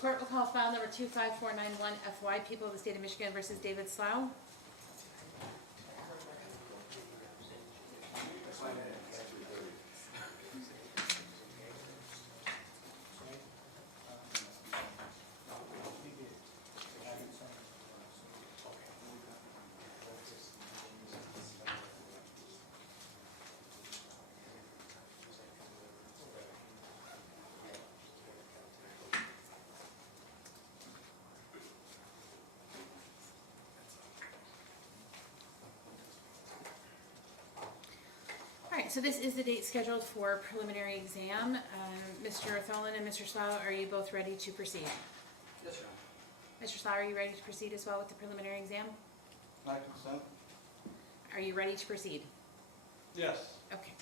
court will call file number 25491 FY, People of the State of Michigan versus David Slough. So this is the date scheduled for preliminary exam. Mr. Tholen and Mr. Slough, are you both ready to proceed? Yes, Your Honor. Mr. Slough, are you ready to proceed as well with the preliminary exam? I consent. Are you ready to proceed? Yes. Okay.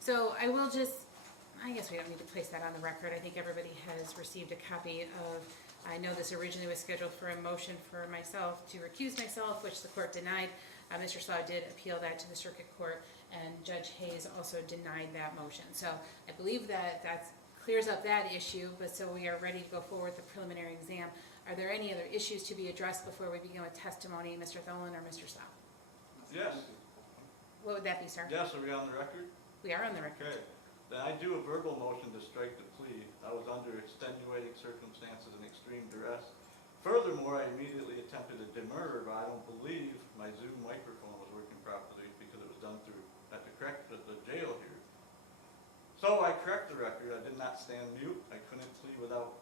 So I guess we don't need to place that on the record. I think everybody has received a copy of, I know this originally was scheduled for a motion for myself to recuse myself, which the court denied. Mr. Slough did appeal that to the circuit court, and Judge Hayes also denied that motion. So I believe that clears up that issue, but so we are ready to go forward with the preliminary exam. Are there any other issues to be addressed before we begin with testimony, Mr. Tholen or Mr. Slough? Yes. What would that be, sir? Yes, are we on the record? We are on the record. Okay. Then I do a verbal motion to strike the plea. I was under extenuating circumstances and extreme duress. Furthermore, I immediately attempted to demur, but I don't believe my Zoom microphone was working properly because it was done through at the jail here. So I correct the record. I did not stand mute. I couldn't plea without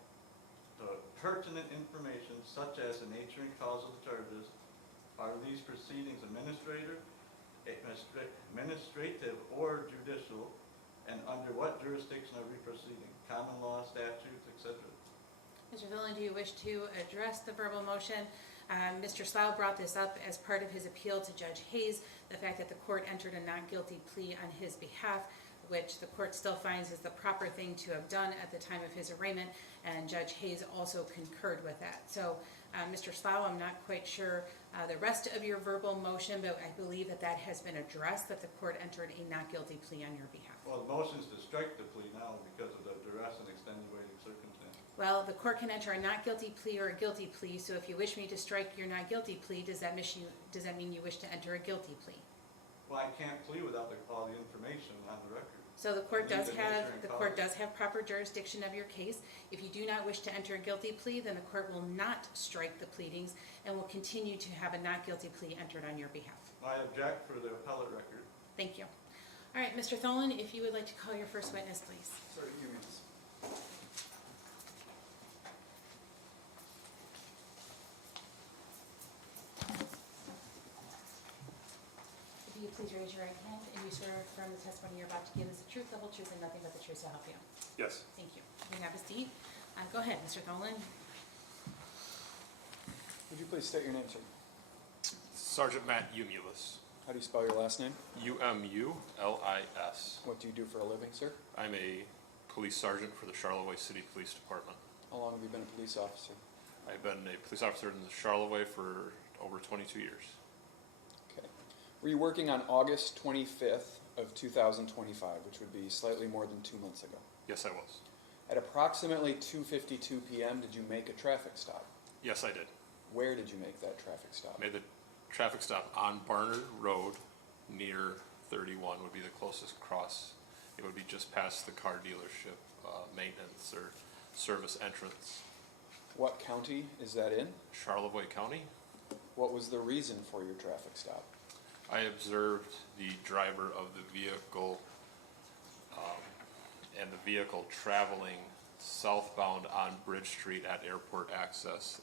the pertinent information, such as the nature and cause of the charges. Are these proceedings administrative or judicial, and under what jurisdiction are we proceeding? Common law, statutes, etc. Mr. Tholen, do you wish to address the verbal motion? Mr. Slough brought this up as part of his appeal to Judge Hayes, the fact that the court entered a not guilty plea on his behalf, which the court still finds is the proper thing to have done at the time of his arraignment, and Judge Hayes also concurred with that. So, Mr. Slough, I'm not quite sure the rest of your verbal motion, but I believe that has been addressed, that the court entered a not guilty plea on your behalf. Well, the motion is to strike the plea now because of the duress and extenuating circumstances. Well, the court can enter a not guilty plea or a guilty plea, so if you wish me to strike your not guilty plea, does that mean you wish to enter a guilty plea? Well, I can't plea without all the information on the record. So the court does have proper jurisdiction of your case. If you do not wish to enter a guilty plea, then the court will not strike the pleadings and will continue to have a not guilty plea entered on your behalf. I object for the appellate record. Thank you. All right, Mr. Tholen, if you would like to call your first witness, please. Sir, humans. If you please raise your right hand and you swear from the testimony you're about to give is the truth, the whole truth, and nothing but the truth to help you. Yes. Thank you. You can have a seat. Go ahead, Mr. Tholen. Would you please state your name, sir? Sergeant Matt Umulis. How do you spell your last name? Umulis. What do you do for a living, sir? I'm a police sergeant for the Charlevoix City Police Department. How long have you been a police officer? I've been a police officer in the Charlevoix for over 22 years. Okay. Were you working on August 25th of 2025, which would be slightly more than 2 months ago? Yes, I was. At approximately 2:52 p.m., did you make a traffic stop? Yes, I did. Where did you make that traffic stop? Made the traffic stop on Barnard Road near 31 would be the closest cross. It would be just past the car dealership maintenance or service entrance. What county is that in? Charlevoix County. What was the reason for your traffic stop? I observed the driver of the vehicle and the vehicle traveling southbound on Bridge Street at Airport Access,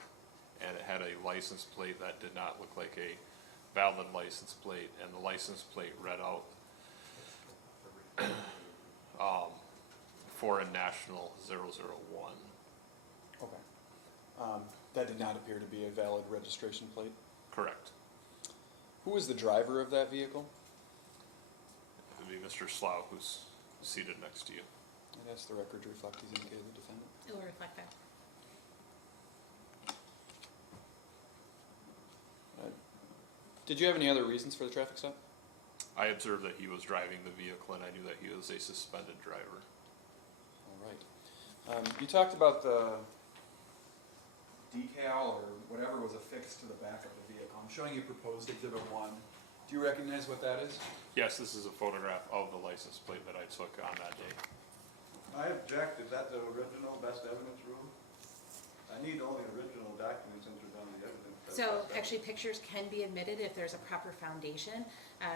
and it had a license plate that did not look like a valid license plate, and the license plate read out Foreign National 001. Okay. That did not appear to be a valid registration plate? Correct. Who was the driver of that vehicle? It would be Mr. Slough, who's seated next to you. I'd ask the record to reflect he's indicated the defendant. It will reflect that. Did you have any other reasons for the traffic stop? I observed that he was driving the vehicle, and I knew that he was a suspended driver. All right. You talked about the showing you proposed Exhibit 1. Do you recognize what that is? Yes, this is a photograph of the license plate that I took on that day. I object, is that the original best evidence rule? I need only original documents entered on the evidence. That's So best actually, pictures can be admitted if there's a proper foundation.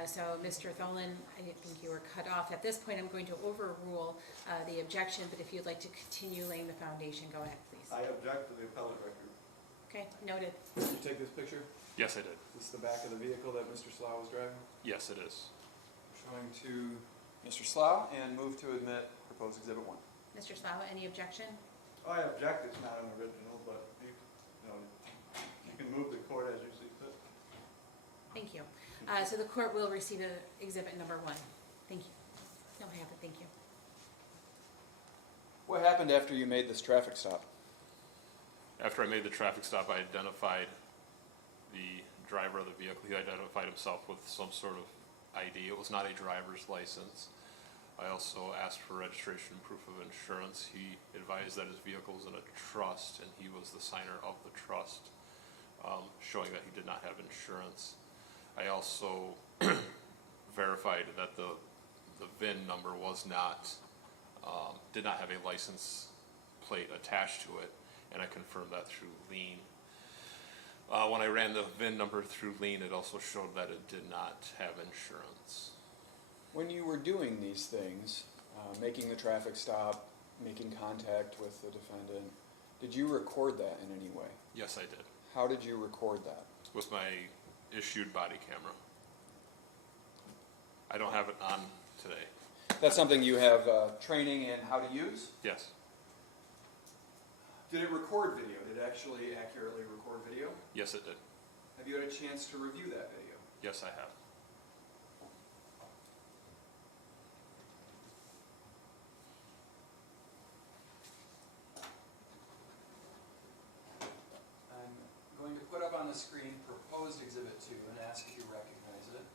So Mr. Tholen, I think you were cut off. At this point, I'm going to overrule the objection, but if you'd like to continue laying the foundation, go ahead, please. I object to the appellate record. Okay, noted. Did you take this picture? Yes, I did. Is this the back of the vehicle that Mr. Slough was driving? Yes, it is. Showing to Mr. Slough and move to admit proposed Exhibit 1. Mr. Slava, any objection? Oh, I object, it's not an original, but you know, you can move the court as you see fit. Thank you. So the court will receive exhibit number 1. Thank you. No, I haven't, thank you. What happened after you made this traffic stop? After I made the traffic stop, I identified the driver of the vehicle. He identified himself with some sort of ID. It was not a driver's license. I also asked for registration and proof of insurance. He advised that his vehicle was in a trust and he was the signer of the trust, showing that he did not have insurance. I also verified that the VIN number was not, did not have a license plate attached to it, and I confirmed that through lien. When I ran the VIN number through lien, it also showed that it did not have insurance. When you were doing these things, making the traffic stop, making contact with the defendant, did you record that in any way? Yes, I did. How did you record that? With my issued body camera. I don't have it on today. That's something you have training in how to use? Yes. Did it record video? Did it actually accurately record video? Yes, it did. Have you had a chance to review that video? Yes, I have. I'm going to put up on the screen proposed Exhibit 2 and ask if you recognize it.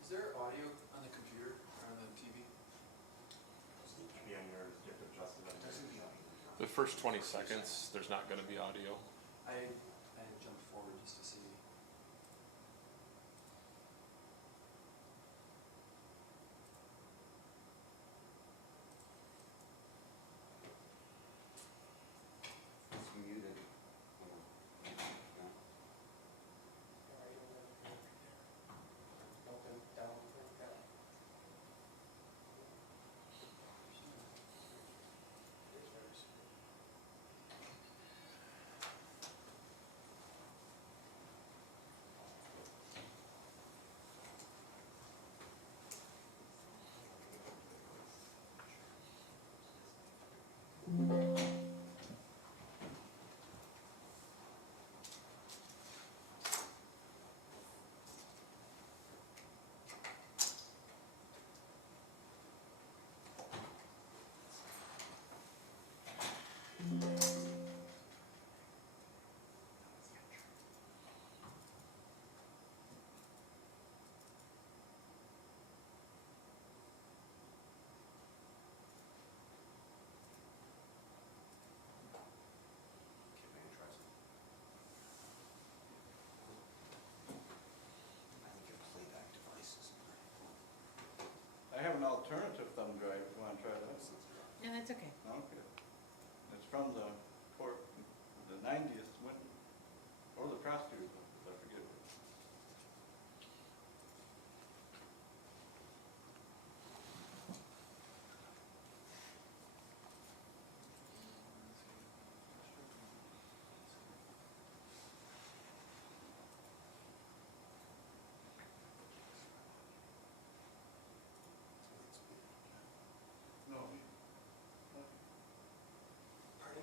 Is there audio on the computer or on the TV? The first 20 seconds, there's not going to be audio. I jumped forward just to see. It's muted. I have an alternative thumb drive if you want to try that. No, that's okay. Okay. It's from the court, the 90th, when, or the prosecutor's office, I forget. No. Pardon?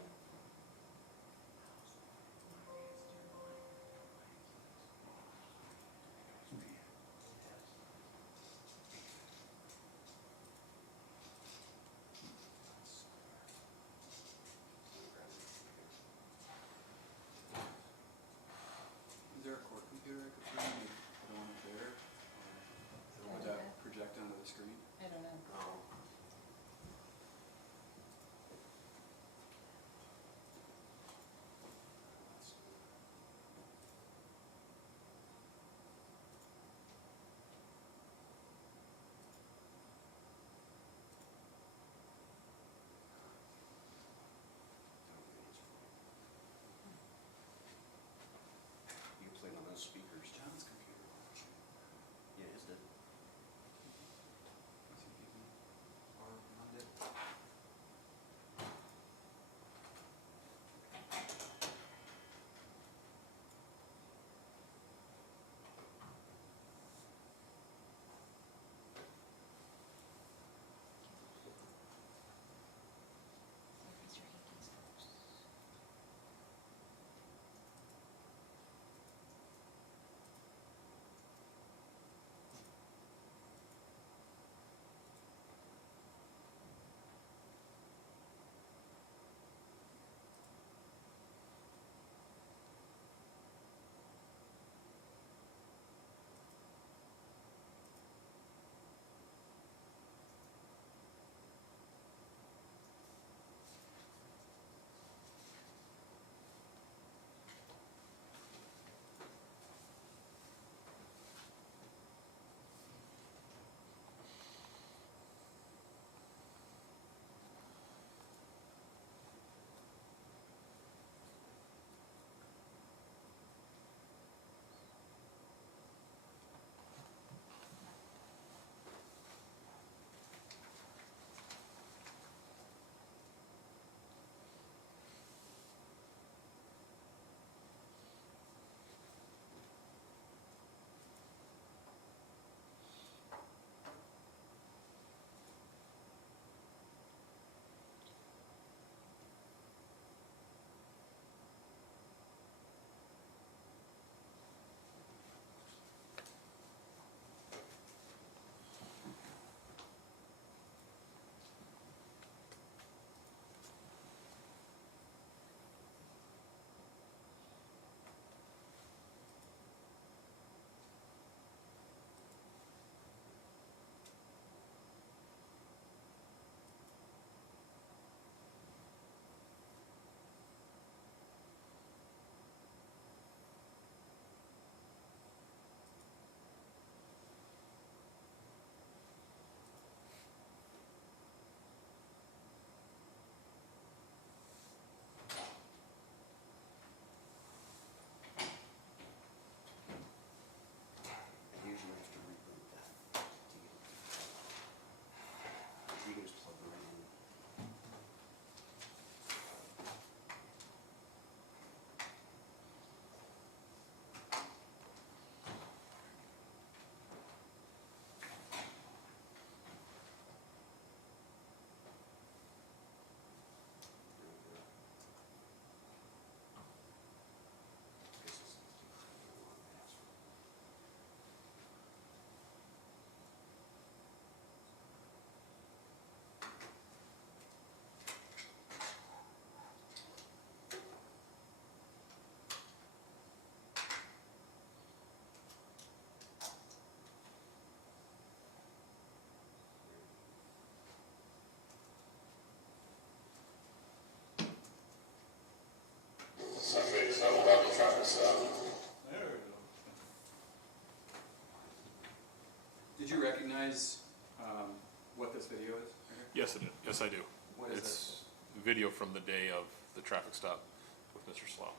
Yes, I do. What is It's video from the day of the traffic stop with Mr. Slough.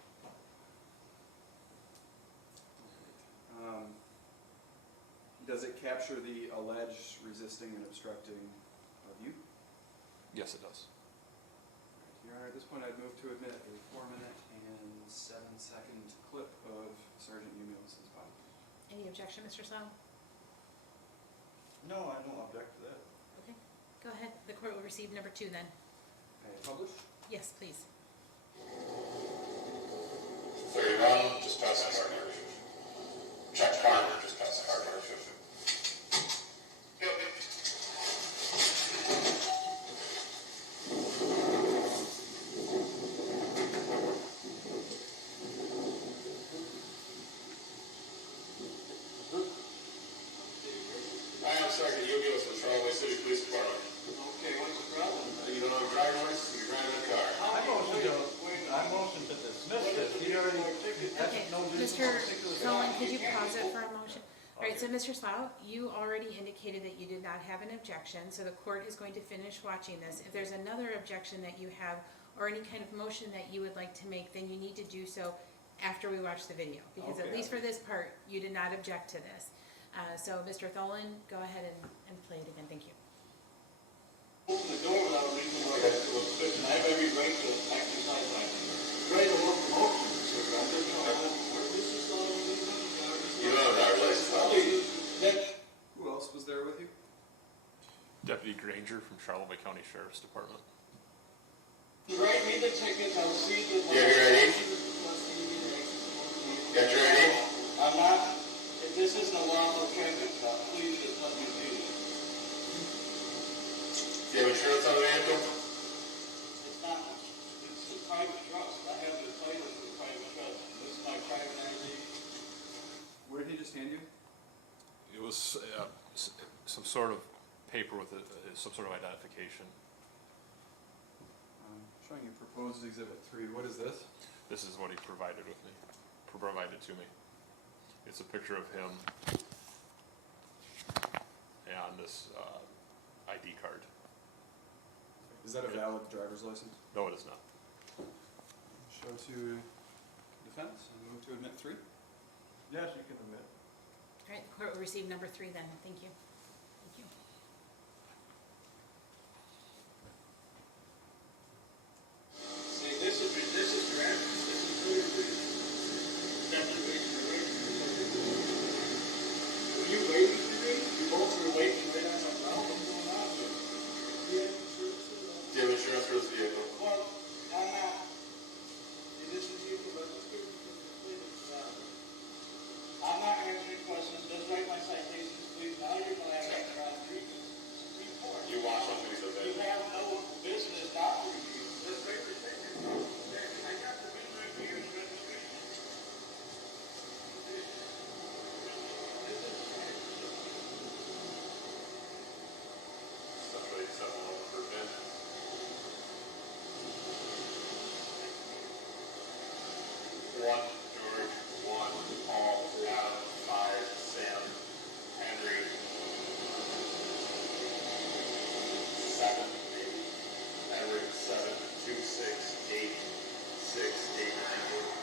Does it capture the alleged resisting and obstructing of you? Yes, it does. Your Honor, at this point, I'd move to admit a 4-minute and 7-second clip of Sergeant Umulis's body. Any objection, Mr. Slough? No, I don't object to that. Okay, go ahead. The court will receive number 2 then. Publish? Yes, please. 31, just past the hard mark. Check Farmer, just past the hard mark. I am Sergeant Ubios from Charlevoix City Police Department. Okay, what's the problem? You don't have a driver's license, you're driving a car. I motion to dismiss this. He already, that's Okay, no reason Mr. for particular. Cohen, could you pause it for a motion? All right, so Mr. Slough, you already indicated that you did not have an objection, so the court is going to finish watching this. If there's another objection that you have, or any kind of motion that you would like to make, then you need to do so after we watch the video, because at Okay. least for this part, you did not object to this. So Mr. Tholen, go ahead and play it again, thank you. Open the door without a reason why I have to quit, and I have every right to exercise my right to work motion, sir. I'm just trying to work this is all you don't have a driver's license. Who else was there with you? Deputy Granger from Charlevoix County Sheriff's Department. You write me the tickets, I'll see the. Yeah, you ready? Got your ID? I'm not, if this isn't a lawful traffic stop, please just let me do it. Do you have insurance on the vehicle? It's not, it's a private trust, I have the title for the private trust, this is my private ID. What did he just hand you? It was some sort of paper with some sort of identification. Showing you proposed exhibit 3. What is this? This is what he provided to me. It's a picture of him and this ID card. Is that a valid driver's license? No, it is not. Show to defense and move to admit 3. Yes, you can admit. All right, the court will receive number 3 then, thank you. Thank you. See, this is correct. This is clear. Were you waiting for me? You both were waiting right on the ground. What's going on here? Do you have insurance for this vehicle? Well, I'm not. This is vehicle registered. I'm not answering questions. Just write my citations, please. Now you're going to have to run through this Supreme Court. You watch on these events. You have no business not to review. Just write your ticket. I got the VIN right here and registration. Somebody set one over for VIN. One, George, one, Paul, Adam, 5, Sam, Henry, 7, maybe. Edward, 7, 2, 6, 8, 6, 8, 9, 8.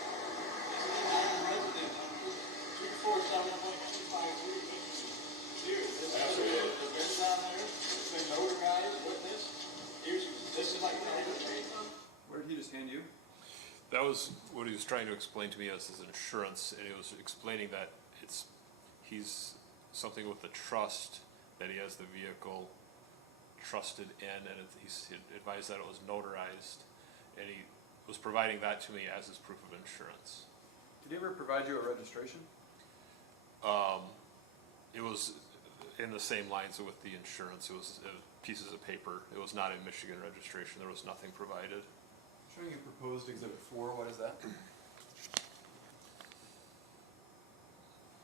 347.253. Here, this is the VIN's on there. It's been notarized, witness. Here's, this is like private trade. What did he just hand you? That was what he was trying to explain to me as his insurance, and he was explaining that he's something with the trust, that he has the vehicle trusted in, and he advised that it was notarized, and he was providing that to me as his proof of insurance. Did he ever provide you a registration? It was in the same lines with the insurance. It was pieces of paper. It was not a Michigan registration. There was nothing provided. Showing you proposed exhibit 4. What is that?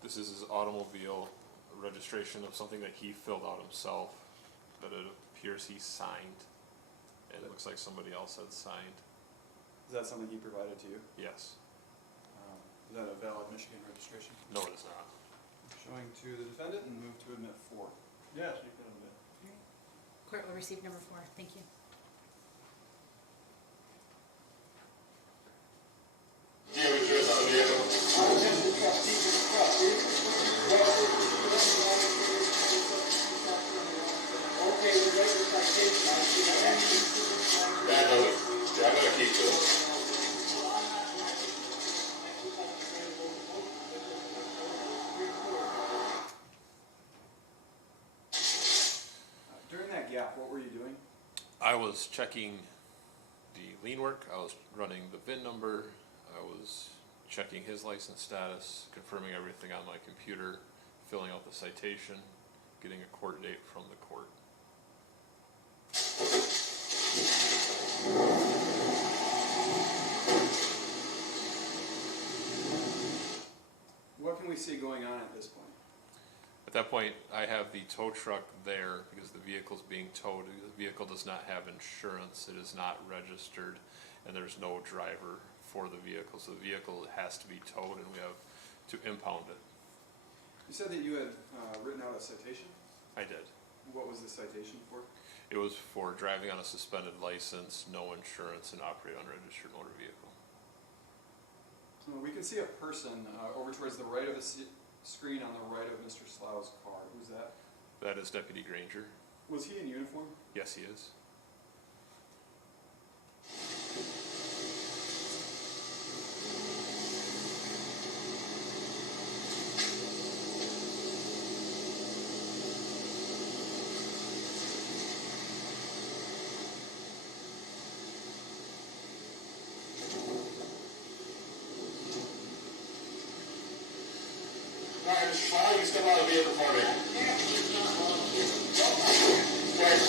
This is his automobile registration of something that he filled out himself, that it appears he signed, and it looks like somebody else had signed. Is that something he provided to you? Yes. Is that a valid Michigan registration? No, it is not. Showing to the defendant and move to admit 4. Yes, you can admit. Court will receive number 4, thank you. gap, what were you doing? I was checking the lien work, I was running the VIN number, I was checking his license status, confirming everything on my computer, filling out the citation, getting a court date from the court. What can we see going on at this point? At that point, I have the tow truck there because the vehicle's being towed. The vehicle does not have insurance, it is not registered, and there's no driver for the vehicle. So the vehicle has to be towed and we have to impound it. You said that you had written out a citation? I did. What was the citation for? It was for driving on a suspended license, no insurance, and operate unregistered motor vehicle. We can see a person over towards the right of the screen on the right of Mr. Slough's car. Who's that? That is Deputy Granger. Was he in uniform? Yes, he is. All right, Mr. Schlau, you can step out of the vehicle for me. Wait.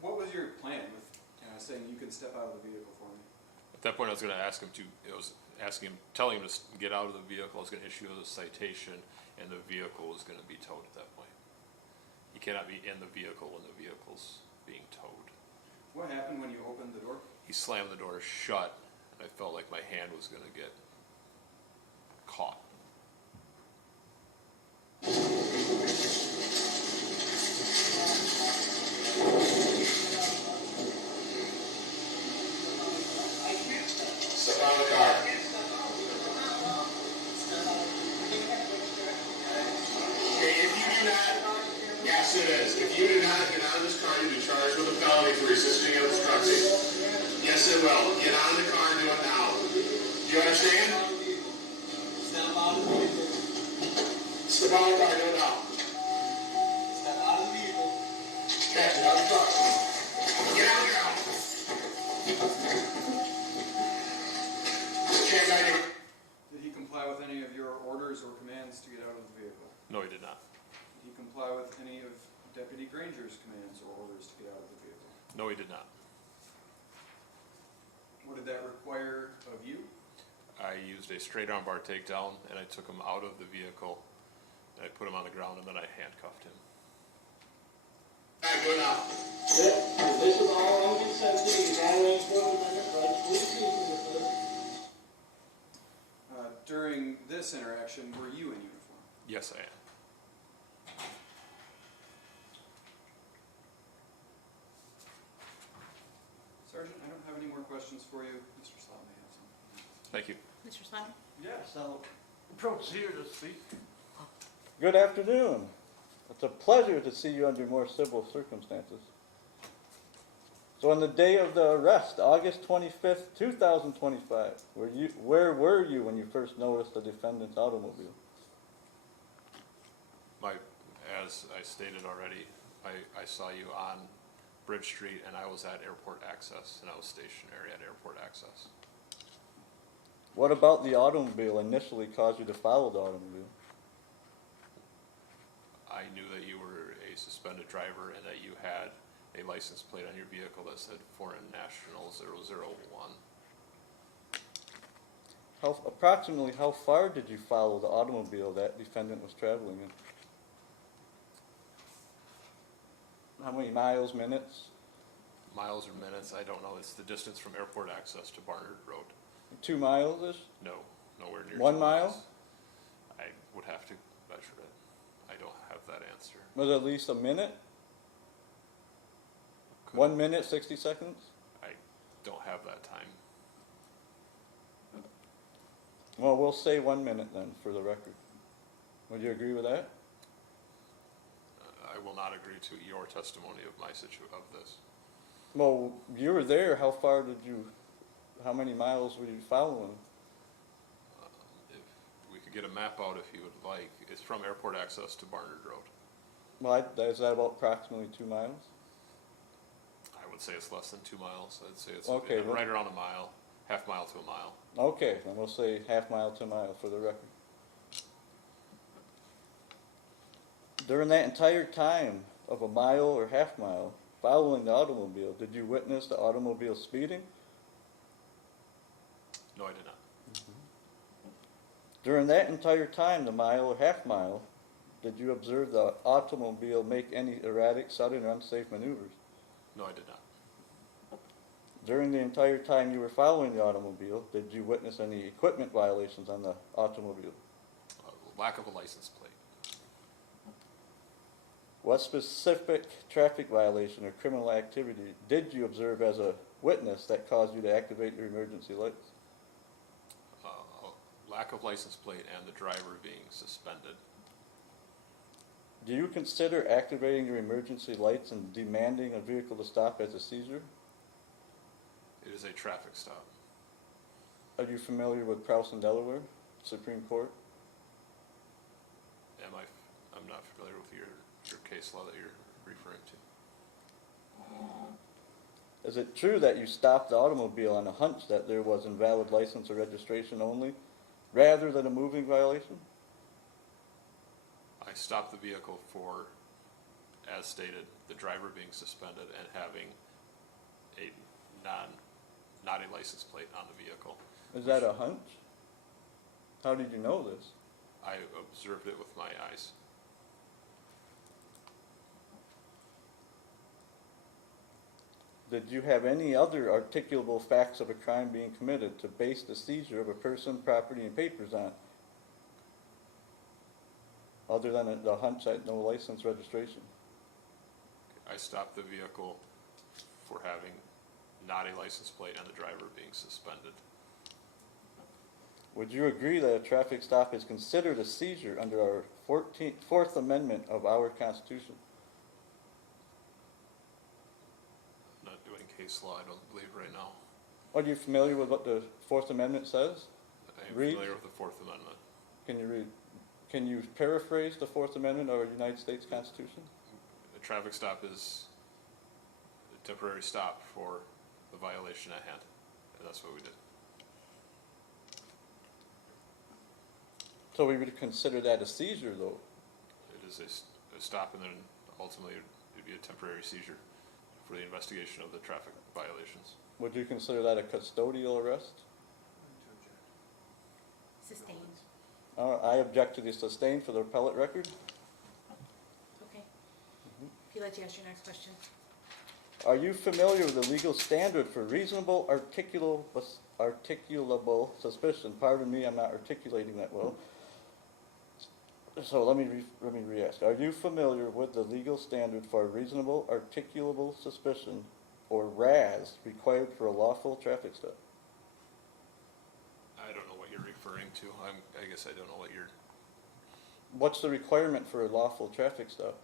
What was your plan with saying you can step out of the vehicle for me? At that point, I was going to ask him to, telling him to get out of the vehicle. I was going to issue a citation, and the vehicle was going to be towed at that point. You cannot be in the vehicle when the vehicle's being towed. What happened when you opened the door? He slammed the door shut, and I felt like my hand was going to get caught. Step out of the car. Okay, if you do not, yes it is. If you do not get out of this car, you'll be charged with a felony for resisting of obstructing. Yes, it will. Get out of the car and do it now. Do you understand? Step out of the vehicle. Step out of the car, do it now. Step out of the vehicle. Okay, get out of the car. Get out of the car. Did he comply with any of your orders or commands to get out of the vehicle? No, he did not. Did he comply with any of Deputy Granger's commands or orders to get out of the vehicle? No, he did not. What did that require of you? I used a straight arm bar takedown, and I took him out of the vehicle, and I put him on the ground, and then I handcuffed him. All right, go now. This is all on consent, please, following Code Amendment rights, please keep it with this. During this interaction, were you in uniform? Yes, I am. Sergeant, I don't have any more questions for you. Mr. Slott may have some. Thank you. Mr. Slavin? Yes, I'll approach here to speak. Good afternoon. It's a pleasure to see you under more civil circumstances. So on the day of the arrest, August 25th, 2025, where were you when you first noticed the defendant's automobile? As I stated already, I saw you on Bridge Street, and I was at Airport Access, and I was stationary at Airport Access. What about the automobile initially caused you to follow the automobile? I knew that you were a suspended driver and that you had a license plate on your vehicle that said Foreign National 001. Approximately how far did you follow the automobile that defendant was traveling in? How many miles, minutes? Miles or minutes, I don't know. It's the distance from Airport Access to Barnard Road. 2 miles-ish? No, nowhere near 1 2 mile? miles. I would have to measure it. I don't have that answer. Was it at least a minute? Could- 1 minute, 60 seconds? I don't have that time. Well, we'll say 1 minute then, for the record. Would you agree with that? I will not agree to your testimony of of this. Well, you were there. How many miles were you following? If we could get a map out if you would like. It's from Airport Access to Barnard Road. Is that about approximately 2 miles? I would say it's less than 2 miles. I'd say it's Okay, well- right around a mile, half mile to a mile. Okay, then we'll say half mile to a mile for the record. During that entire time of a mile or half mile following the automobile, did you witness the automobile speeding? No, I did not. During that entire time, the mile or half mile, did you observe the automobile make any erratic, sudden, or unsafe maneuvers? No, I did not. During the entire time you were following the automobile, did you witness any equipment violations on the automobile? Lack of a license plate. What specific traffic violation or criminal activity did you observe as a witness that caused you to activate your emergency lights? Lack of license plate and the driver being suspended. Do you consider activating your emergency lights and demanding a vehicle to stop as a seizure? It is a traffic stop. Are you familiar with Prowse in Delaware, Supreme Court? I'm not familiar with your case law that you're referring to. Is it true that you stopped the automobile on a hunch that there was invalid license or registration only, rather than a moving violation? I stopped the vehicle for, as stated, the driver being suspended and having a not a license plate on the vehicle. Is that a hunch? How did you know this? I observed it with my eyes. Did you have any other articulable facts of a crime being committed to base the seizure of a person, property, and papers on, other than the hunch at no license registration? I stopped the vehicle for having not a license plate and the driver being suspended. Would you agree that a traffic stop is considered a seizure under our 4th Amendment of our Constitution? I'm not doing case law, I don't believe right now. Are you familiar with what the 4th Amendment says? I am Read. familiar with the Fourth Amendment. Can you read? Can you paraphrase the 4th Amendment of our United States Constitution? A traffic stop is a temporary stop for the violation at hand, and that's what we did. So we would consider that a seizure, though. It is a stop, and then ultimately it'd be a temporary seizure for the investigation of the traffic violations. Would you consider that a custodial arrest? Sustained. I object to the sustained for the appellate record. Okay. If you'd like to ask your next question. Are you familiar with the legal standard for reasonable articulable suspicion? Pardon me, I'm not articulating that well. So let me re-ask. Are you familiar with the legal standard for reasonable articulable suspicion, or RAS, required for a lawful traffic stop? I don't know what you're referring to. I guess I don't know what you're, What's the requirement for a lawful traffic stop?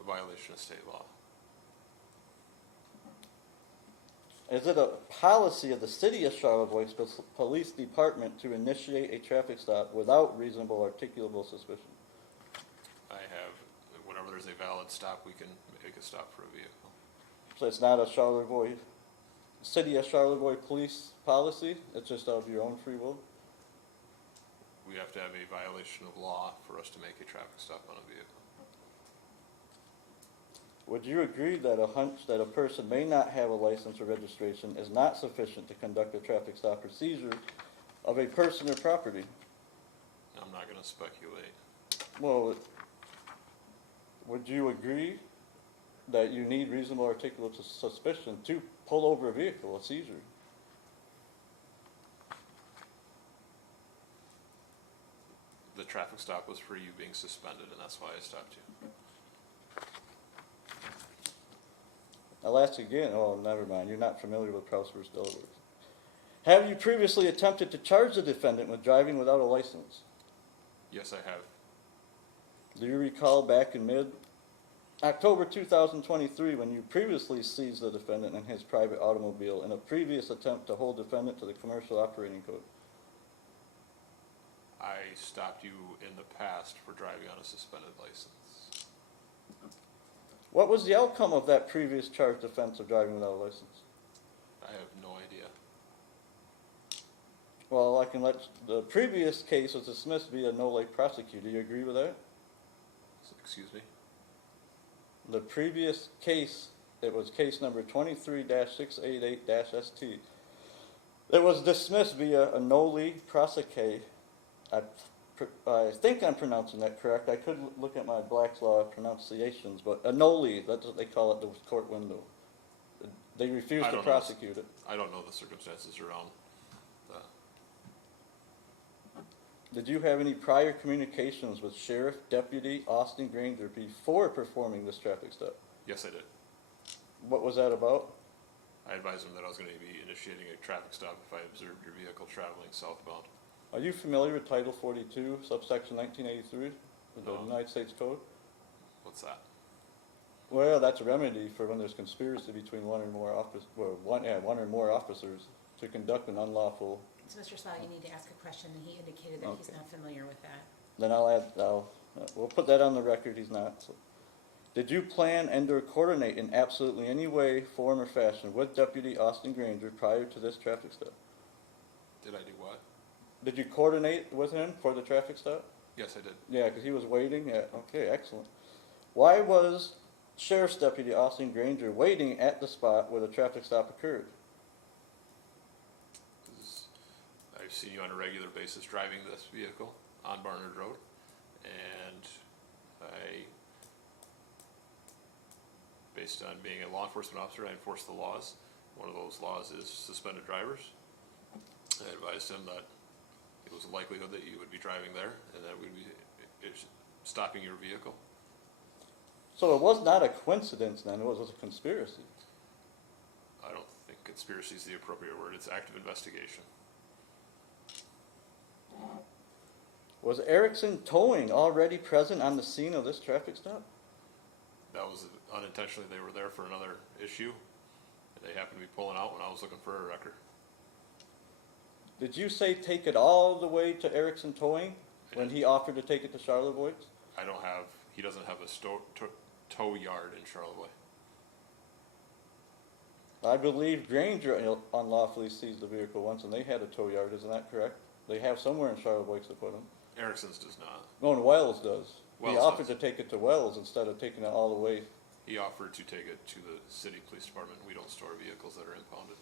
a violation of state law. Is it a policy of the City of Charlevoix Police Department to initiate a traffic stop without reasonable articulable suspicion? Whenever there's a valid stop, we can make a stop for a vehicle. So it's not a Charlevoix, City of Charlevoix police policy? It's just of your own free will? We have to have a violation of law for us to make a traffic stop on a vehicle. Would you agree that a hunch that a person may not have a license or registration is not sufficient to conduct a traffic stop or seizure of a person or property? I'm not going to speculate. Well, would you agree that you need reasonable articulable suspicion to pull over a vehicle, a seizure? The traffic stop was for you being suspended, and that's why I stopped you. I'll ask again. Oh, never mind. You're not familiar with Prowse v. Delaware. Have you previously attempted to charge the defendant with driving without a license? Yes, I have. Do you recall back in mid-October 2023 when you previously seized the defendant in his private automobile in a previous attempt to hold defendant to the Commercial Operating Code? I stopped you in the past for driving on a suspended license. What was the outcome of that previous charged offense of driving without a license? I have no idea. Well, I can let, the previous case was dismissed via no late prosecutor. Do you agree with that? Excuse me? The previous case, it was case number 23-688-ST. It was dismissed via a no late prosecutor. I think I'm pronouncing that correct. I could look at my Black's Law pronunciations, but a noli, that's what they call it, the court window. They refused I to don't know. prosecute it. I don't know the circumstances around that. Did you have any prior communications with Sheriff Deputy Austin Granger before performing this traffic stop? Yes, I did. What was that about? I advised him that I was going to be initiating a traffic stop if I observed your vehicle traveling southbound. Are you familiar with Title 42, subsection 1983 of the No. United States Code? What's that? Well, that's a remedy for when there's conspiracy between one or more one or more officers to conduct an unlawful. So Mr. Slaw, you need to ask a question, and he indicated that he's Okay. not familiar with that. Then we'll put that on the record, he's not. So. Did you plan and or coordinate in absolutely any way, form, or fashion with Deputy Austin Granger prior to this traffic stop? Did I do what? Did you coordinate with him for the traffic stop? Yes, I did. Yeah, because he was waiting. Yeah, okay, excellent. Why was Sheriff's Deputy Austin Granger waiting at the spot where the traffic stop occurred? 'Cause I've seen you on a regular basis driving this vehicle on Barnard Road, and based on being a law enforcement officer, I enforce the laws. One of those laws is suspended drivers. I advised him that it was a likelihood that you would be driving there and that we'd be stopping your vehicle. So it was not a coincidence then, it was a conspiracy. I don't think conspiracy is the appropriate word. It's active investigation. Was Erickson Towing already present on the scene of this traffic stop? That was unintentionally. They were there for another issue, and they happened to be pulling out when I was looking for a wrecker. Did you say take it all the way to Erickson Towing when he offered to take it to Charlevoix? He doesn't have a tow yard in Charlevoix. I believe Granger unlawfully seized the vehicle once and they had a tow yard, isn't that correct? They have somewhere in Charlevoix to put them. Erickson's does not. No, and Wells does. He Wells offered does. to take it to Wells instead of taking it all the way. He offered to take it to the city police department. We don't store vehicles that are impounded.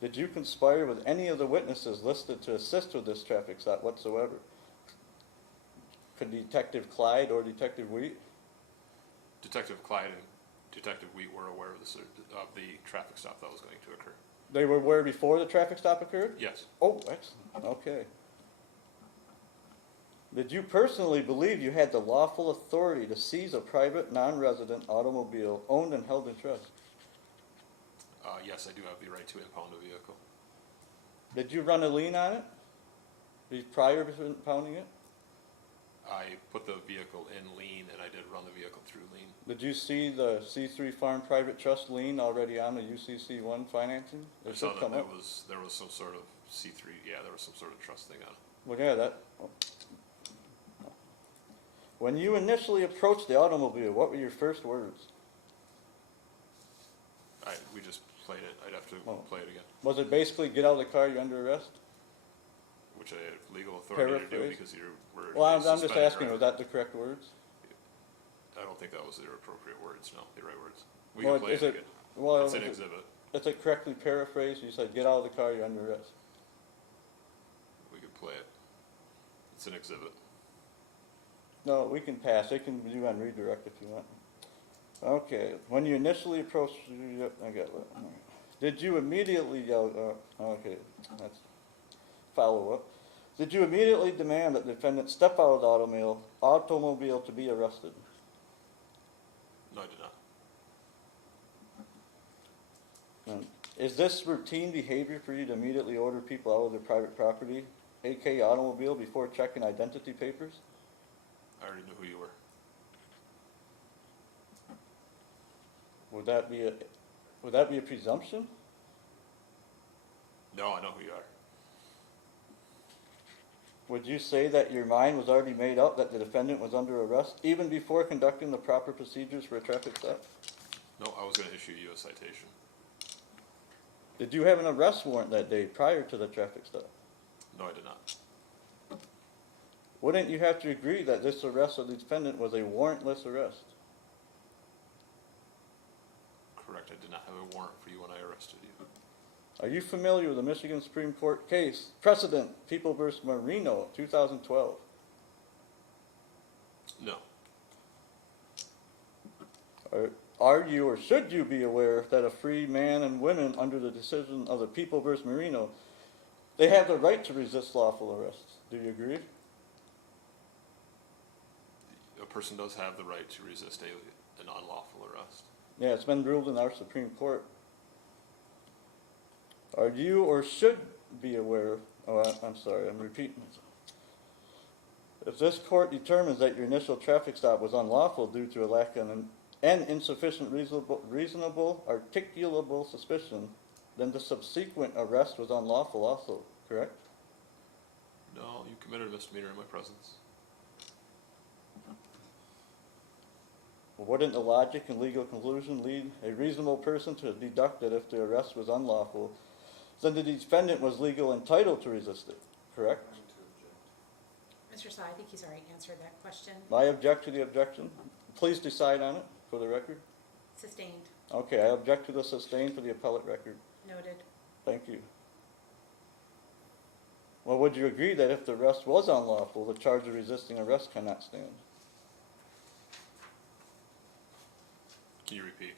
Did you conspire with any of the witnesses listed to assist with this traffic stop whatsoever? Could Detective Clyde or Detective Wheat? Detective Clyde and Detective Wheat were aware of the traffic stop that was going to occur. They were where before the traffic stop occurred? Yes. Oh, excellent. Okay. Did you personally believe you had the lawful authority to seize a private, non-resident automobile owned and held in trust? Yes, I do have the right to impound a vehicle. Did you run a lien on it prior to impounding it? I put the vehicle in lien, and I did run the vehicle through lien. Did you see the C3 Farm Private Trust lien already on the UCC1 financing? I It saw should that come there up. was some sort of C3, there was some sort of trust thing on it. Well, yeah, that. When you initially approached the automobile, what were your first words? We just played it. I'd have to Oh. play it again, Was it basically get out of the car, you're under arrest? which I had legal authority to do Paraphrase? because you were Well, a I'm just suspended asking, driver. was that the correct words? I don't think that was their appropriate words, no, the right words. We Well, can play is it it- again. Well, It's an is exhibit. it correctly paraphrased? You said, get out of the car, you're under arrest. We could play it. It's an exhibit. No, we can pass. It can do on redirect if you want. Okay, when you initially approached, yep, I got that. All right. Did you immediately yell, okay, that's follow up. Did you immediately demand that the defendant step out of the automobile to be arrested? No, I did not. Is this routine behavior for you to immediately order people out of their private property, aka automobile, before checking identity papers? I already knew who you were. Would that be a presumption? No, I know who you are. Would you say that your mind was already made up that the defendant was under arrest even before conducting the proper procedures for a traffic stop? No, I was gonna issue you a citation. Did you have an arrest warrant that day prior to the traffic stop? No, I did not. Wouldn't you have to agree that this arrest of the defendant was a warrantless arrest? Correct, I did not have a warrant for you when I arrested you. Are you familiar with the Michigan Supreme Court case precedent, People v. Marino, 2012? No, Are you or should you be aware that a free man and women under the decision of the People v. Marino, they have the right to resist lawful arrests? Do you agree? a person does have the right to resist an unlawful arrest. Yeah, it's been ruled in our Supreme Court. Are you or should be aware, I'm sorry, I'm repeating myself. If this court determines that your initial traffic stop was unlawful due to a lack of an insufficient reasonable articulable suspicion, then the subsequent arrest was unlawful also, correct? No, you committed a misdemeanor in my presence. Wouldn't the logic and legal conclusion lead a reasonable person to deduct that if the arrest was unlawful, then the defendant was legally entitled to resist it, correct? Mr. Saw, I think he's already answered that question. I object to the objection. Please decide on it for the record. Sustained. Okay, I object to the sustained for the appellate record. Noted. Thank you. Well, would you agree that if the arrest was unlawful, the charge of resisting arrest cannot stand? Can you repeat?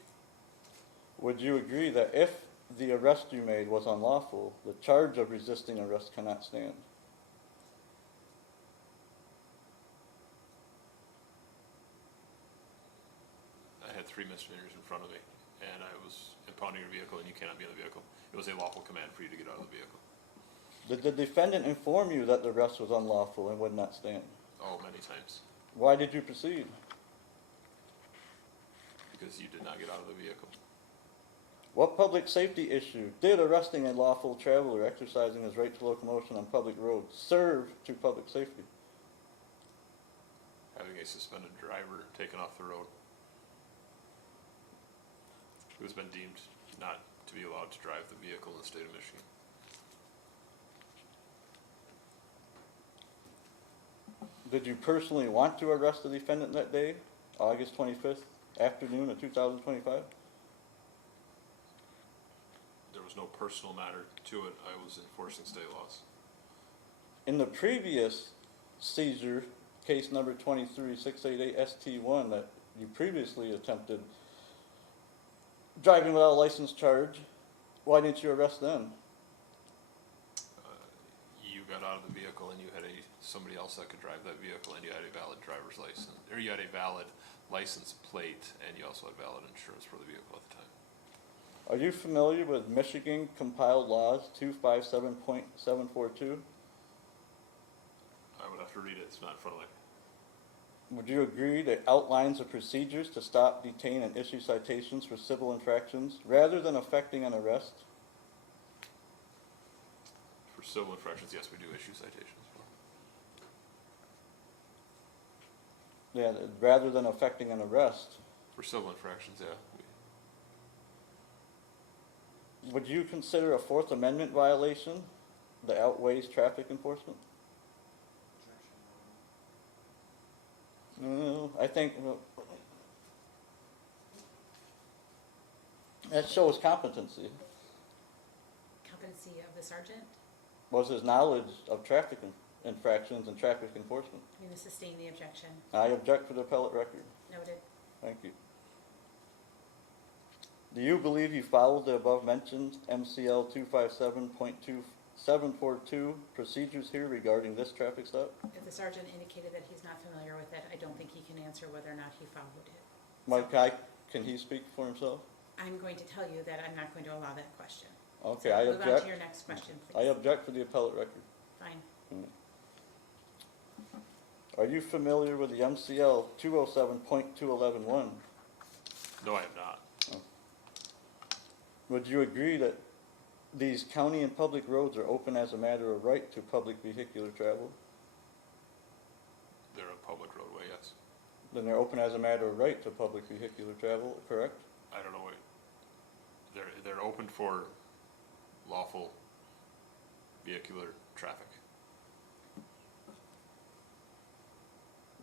Would you agree that if the arrest you made was unlawful, the charge of resisting arrest cannot stand? I had 3 misdemeanors in front of me, and I was impounding your vehicle, and you cannot be in the vehicle. It was a lawful command for you to get out of the vehicle. Did the defendant inform you that the arrest was unlawful and would not stand? Oh, many times. Why did you proceed? Because you did not get out of the vehicle. What public safety issue did arresting a lawful traveler exercising his right to locomotion on public roads serve to public safety? Having a suspended driver taken off the road who has been deemed not to be allowed to drive the vehicle in the state of Michigan. Did you personally want to arrest the defendant that day, August 25th, afternoon of 2025? There was no personal matter to it. I was enforcing state laws. In the previous seizure, case number 23688 ST1 that you previously attempted, driving without a license charge, why didn't you arrest them? You got out of the vehicle and you had somebody else that could drive that vehicle, and you had a valid driver's license, or you had a valid license plate, and you also had valid insurance for the vehicle at the time. Are you familiar with Michigan compiled laws 257.742? I would have to read it. It's not in front of me. Would you agree that outlines the procedures to stop, detain, and issue citations for civil infractions rather than affecting an arrest? For civil infractions, yes, we do issue citations. Yeah, rather than affecting an arrest. For civil infractions, yeah. Would you consider a Fourth Amendment violation that outweighs traffic enforcement? No, I think that shows competency. Competency of the sergeant. Was his knowledge of traffic infractions and traffic enforcement? I'm going to sustain the objection. I object for the appellate record. Noted. Thank you. Do you believe you followed the above mentioned MCL 257.2742 procedures here regarding this traffic stop? If the sergeant indicated that he's not familiar with it, I don't think he can answer whether or not he followed it. Mike, can he speak for himself? I'm going to tell you that I'm not going to allow that question. Okay, So I move on object. to your next question, I please. object for the appellate record. Fine. Are you familiar with the MCL 207.2111? No, I am not. Would you agree that these county and public roads are open as a matter of right to public vehicular travel? public roadway, yes. Then they're open as a matter of right to public vehicular travel, correct? I don't know what, they're open for lawful vehicular traffic.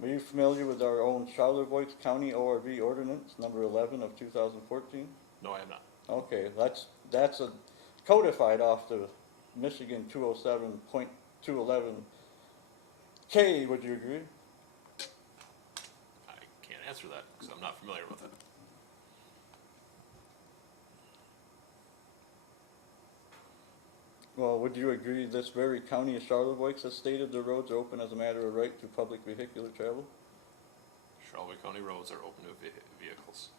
Are you familiar with our own Charlevoix County ORV ordinance, number 11 of 2014? No, I am not. Okay, that's a codified off the Michigan 207.211K, would you agree? I can't answer that because I'm not familiar with it. Well, would you agree this very county of Charlevoix has stated the roads are open as a matter of right to public vehicular travel? Charlevoix County roads are open to vehicles.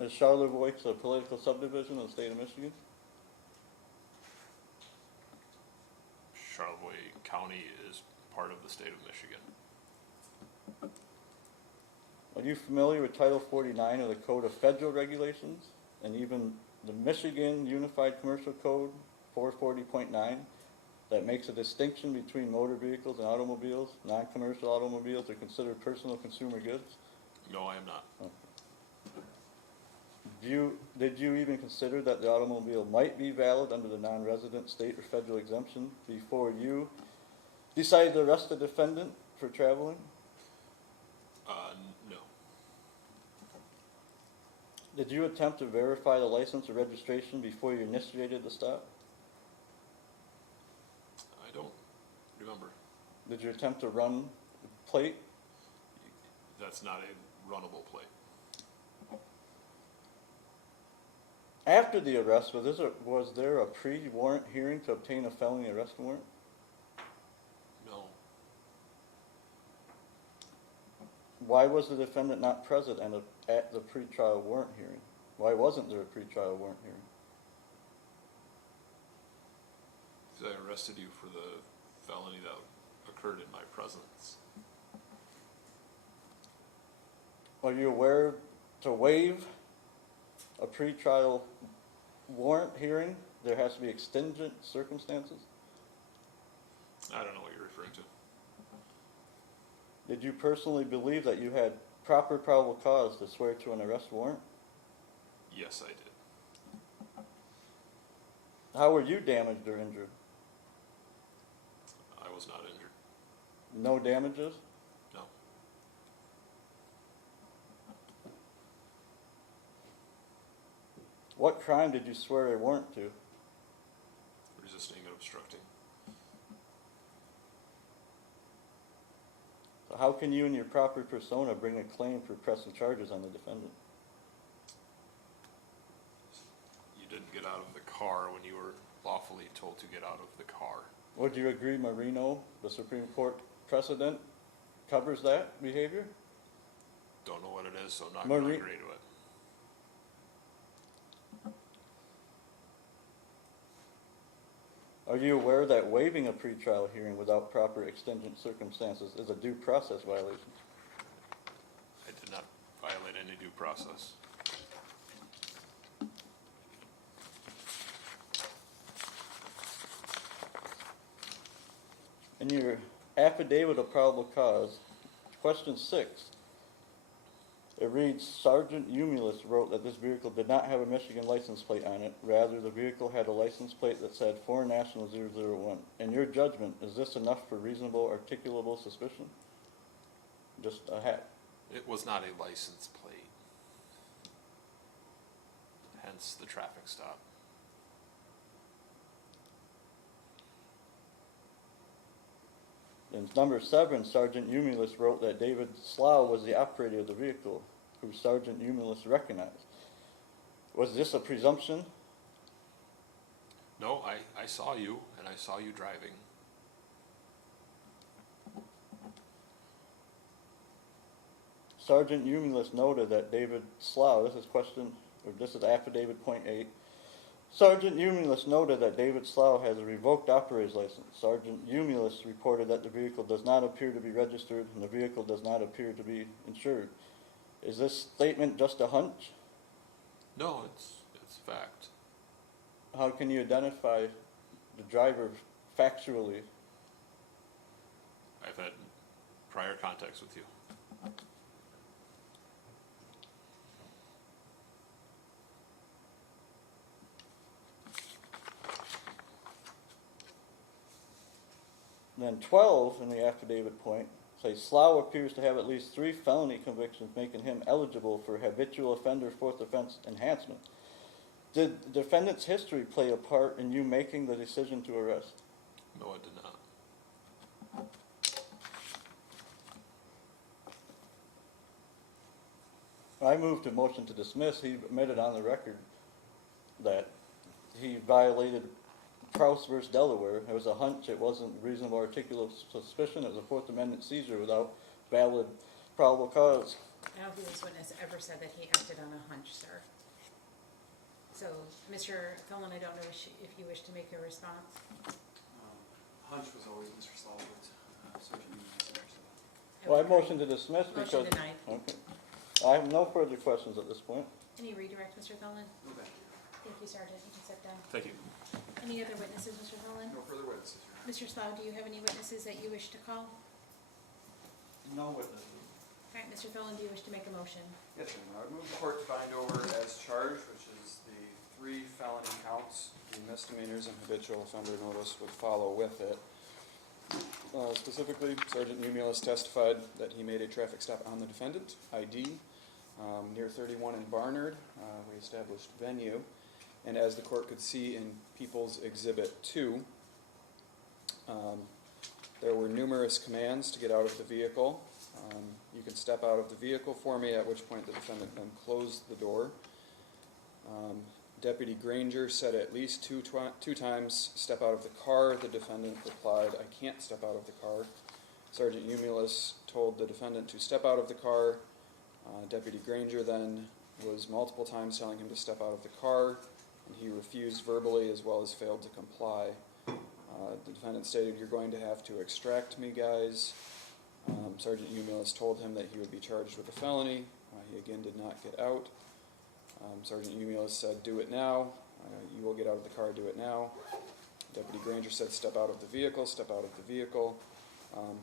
Is Charlevoix a political subdivision of the state of Michigan? Charlevoix County is part of the state of Michigan. Are you familiar with Title 49 of the Code of Federal Regulations and even the Michigan Unified Commercial Code 440.9 that makes a distinction between motor vehicles and automobiles? Non-commercial automobiles are considered personal consumer goods. No, I am not. Did you even consider that the automobile might be valid under the non-resident state or federal exemption before you decided to arrest the defendant for traveling? No. Did you attempt to verify the license or registration before you initiated the stop? I don't remember. Did you attempt to run the plate? That's not a runnable plate. After the arrest, was there a pre-warrant hearing to obtain a felony arrest warrant? No. Why was the defendant not present at the pre-trial warrant hearing? Why wasn't there a pre-trial warrant hearing? Because I arrested you for the felony that occurred in my presence. Are you aware to waive a pre-trial warrant hearing, there has to be extingent circumstances? I don't know what you're referring to. Did you personally believe that you had proper probable cause to swear to an arrest warrant? Yes, I did. How were you damaged or injured? I was not injured. No damages? No. What crime did you swear a warrant to? Resisting and obstructing. So how can you in your proper persona bring a claim for pressing charges on the defendant? You didn't get out of the car when you were lawfully told to get out of the car. Would you agree Marino, the Supreme Court precedent, covers that behavior? Don't know what it is, so I'm not going to agree to it. Are you aware that waiving a pretrial hearing without proper extingent circumstances is a due process violation? I did not violate any due process. In your affidavit of probable cause, question 6, it reads, Sergeant Umulus wrote that this vehicle did not have a Michigan license plate on it. Rather, the vehicle had a license plate that said Foreign National 001. In your judgment, is this enough for reasonable articulable suspicion? Just a hat. It was not a license plate. Hence the traffic stop. In number 7, Sergeant Umulus wrote that David Slough was the operator of the vehicle, who Sergeant Umulus recognized. Was this a presumption? No, I saw you, and I saw you driving. Sergeant Umulus noted that David Slough, this is affidavit point 8. Sergeant Umulus noted that David Slough has a revoked operator's license. Sergeant Umulus reported that the vehicle does not appear to be registered and the vehicle does not appear to be insured. Is this statement just a hunch? No, it's fact. How can you identify the driver factually? I've had prior contacts with you. Then 12 in the affidavit point says Slough appears to have at least 3 felony convictions, making him eligible for habitual offender fourth offense enhancement. Did the defendant's history play a part in you making the decision to arrest? No, it did not. I moved to motion to dismiss. He admitted on the record that he violated Kraus versus Delaware. It was a hunch. It wasn't reasonable articulable suspicion. It was a Fourth Amendment seizure without valid probable cause. I don't think this witness ever said that he acted on a hunch, sir. So, Mr. Cullen, I don't know if you wish to make a response. Hunch was always Mr. Slough, Sergeant Newman. Well, I motion to dismiss Motion because. denied. Okay. I have no further questions at this point. Can you redirect, Mr. Cullen? No, thank you. Thank you, Sergeant. You can step down. Thank you. Any other witnesses, Mr. Cullen? No further witnesses. Mr. Slough, do you have any witnesses that you wish to call? No witnesses. All right, Mr. Cullen, do you wish to make a motion? Yes, ma'am. I would move the court to find over as charged, which is the 3 felony counts, the misdemeanors and habitual offender notice would follow with it. Specifically, Sergeant Newman testified that he made a traffic stop on the defendant, ID, near 31 in Barnard. We established venue. And as the court could see in People's Exhibit 2, there were numerous commands to get out of the vehicle. You can step out of the vehicle for me, at which point the defendant then closed the door. Deputy Granger said at least two times, step out of the car. The defendant replied, I can't step out of the car. Sergeant Umulis told the defendant to step out of the car. Deputy Granger then was multiple times telling him to step out of the car, and he refused verbally as well as failed to comply. The defendant stated, you're going to have to extract me, guys. Sergeant Umulis told him that he would be charged with a felony. He again did not get out. Sergeant Umulis said, do it now. You will get out of the car, do it now. Deputy Granger said, step out of the vehicle, step out of the vehicle.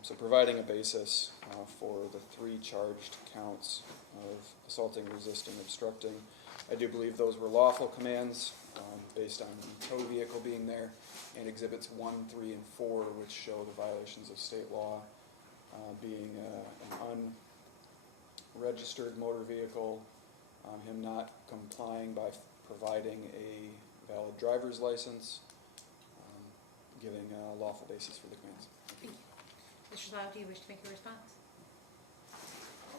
So providing a basis for the 3 charged counts of assaulting, resisting, obstructing. I do believe those were lawful commands based on the tow vehicle being there, and Exhibits 1, 3, and 4, which show the violations of state law, being an unregistered motor vehicle, him not complying by providing a valid driver's license, giving a lawful basis for the commands. Thank you. Mr. Slough, do you wish to make a response?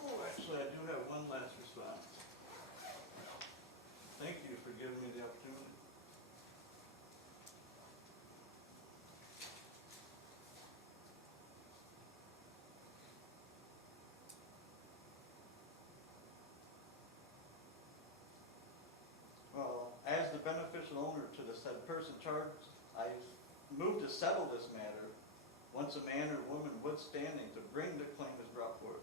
Oh, actually, I do have one last response. Thank you for giving me the opportunity. Well, as the beneficial owner to the said person charged, I moved to settle this matter once a man or woman withstanding to bring the claim is brought forth.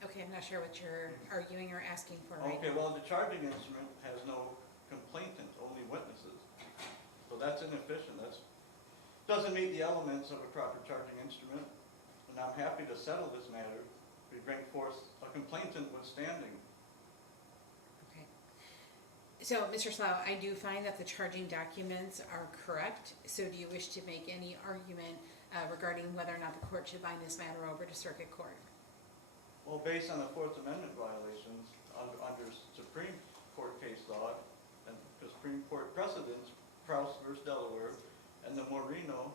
Okay, I'm not sure what you're arguing or asking for right Okay, now. well, the charging instrument has no complainant, only witnesses. So that's inefficient. Doesn't meet the elements of a proper charging instrument. And I'm happy to settle this matter. We bring forth a complainant withstanding. Okay. So, Mr. Slough, I do find that the charging documents are correct. So do you wish to make any argument regarding whether or not the court should bind this matter over to circuit court? Well, based on the Fourth Amendment violations under Supreme Court case law and the Supreme Court precedents, Kraus versus Delaware, and the Moreno,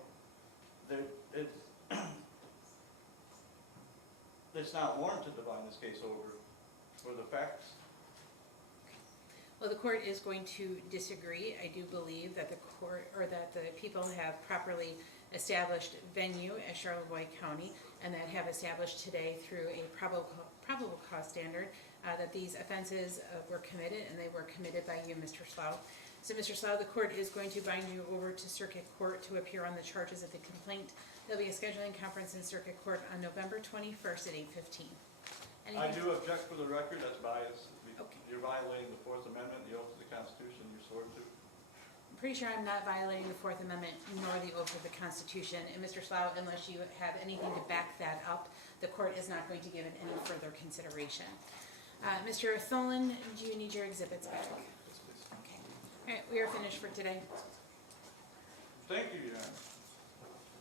it's not warranted to bind this case over for the facts. Well, the court is going to disagree. I do believe that the court, or that the people have properly established venue as Charlevoix County, and that have established today through a probable cause standard that these offenses were committed, and they were committed by you, Mr. Slough. So, Mr. Slough, the court is going to bind you over to circuit court to appear on the charges of the complaint. There'll be a scheduling conference in circuit court on November 21st at 8:15. I do object for the record, that's bias. Okay. You're violating the Fourth Amendment, the oath of the Constitution you swore to. pretty sure I'm not violating the Fourth Amendment nor the oath of the Constitution. And Mr. Slough, unless you have anything to back that up, the court is not going to give it any further consideration. Mr. Tholen, do you need your exhibits back? Okay. All right, we are finished for today. Thank you,